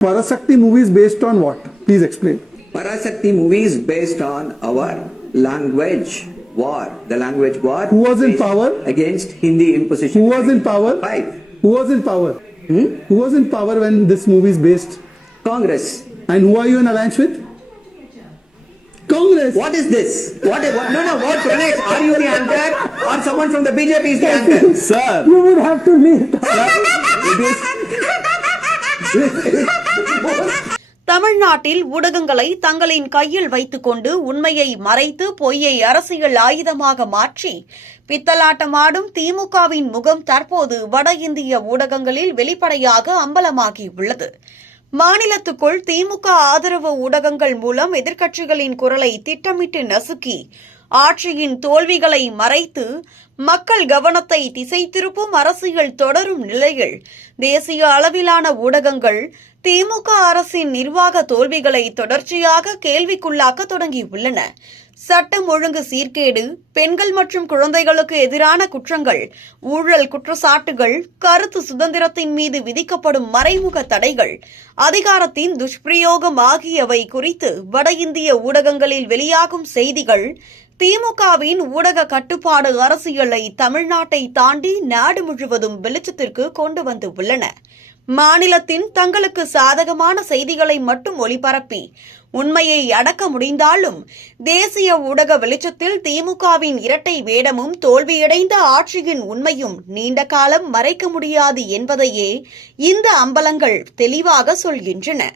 Parasakti movie is based on what? Please explain. Parasakti movie is based on our language war. The language war. Who was in power? Against Hindi imposition. Who was in power? Who was in power? Who was in power when this movie is based? Congress. And who are you in alliance with? Congress. What is this? What? What? Pranesh, are you the anchor or someone from the BJP is the anchor? Sir. You would have to leave. தமிழ்நாட்டில் ஊடகங்களை தங்களின் கையில் வைத்துக் கொண்டு உண்மையை மறைத்து பொய்யை அரசியல் ஆயுதமாக மாற்றி பித்தலாட்டமாடும் திமுகவின் முகம் தற்போது வட இந்திய ஊடகங்களில் வெளிப்படையாக அம்பலமாகியுள்ளது. மாநிலத்துக்குள் திமுக ஆதரவு ஊடகங்கள் மூலம் எதிர்க்கட்சிகளின் குரலை திட்டமிட்டு நசுக்கி ஆட்சியின் தோல்விகளை மறைத்து மக்கள் கவனத்தை திசை திருப்பும் அரசியல் தொடரும் நிலையில் தேசிய அளவிலான ஊடகங்கள் திமுக அரசின் நிர்வாக தோல்விகளை தொடர்ச்சியாக கேள்விக்குள்ளாக்க தொடங்கியுள்ளன. சட்டம் ஒழுங்கு சீர்கேடு, பெண்கள் மற்றும் குழந்தைகளுக்கு எதிரான குற்றங்கள், ஊழல் குற்றச்சாட்டுகள், கருத்து சுதந்திரத்தின் மீது விதிக்கப்படும் மறைமுக தடைகள், அதிகாரத்தின் துஷ்பிரயோகம் ஆகியவை குறித்து வட இந்திய ஊடகங்களில் வெளியாகும் செய்திகள் திமுகவின் ஊடக கட்டுப்பாடு அரசியலை தமிழ்நாட்டை தாண்டி நாடு முழுவதும் வெளிச்சத்திற்கு கொண்டு வந்துள்ளன. மாநிலத்தின் தங்களுக்கு சாதகமான செய்திகளை மட்டும் ஒளிபரப்பி உண்மையை அடக்க முடிந்தாலும் தேசிய ஊடக வெளிச்சத்தில் திமுகவின் இரட்டை வேடமும் தோல்வியடைந்த ஆட்சியின் உண்மையும் நீண்ட காலம் மறைக்க முடியாது என்பதையே இந்த அம்பலங்கள் தெளிவாக சொல்கின்றன.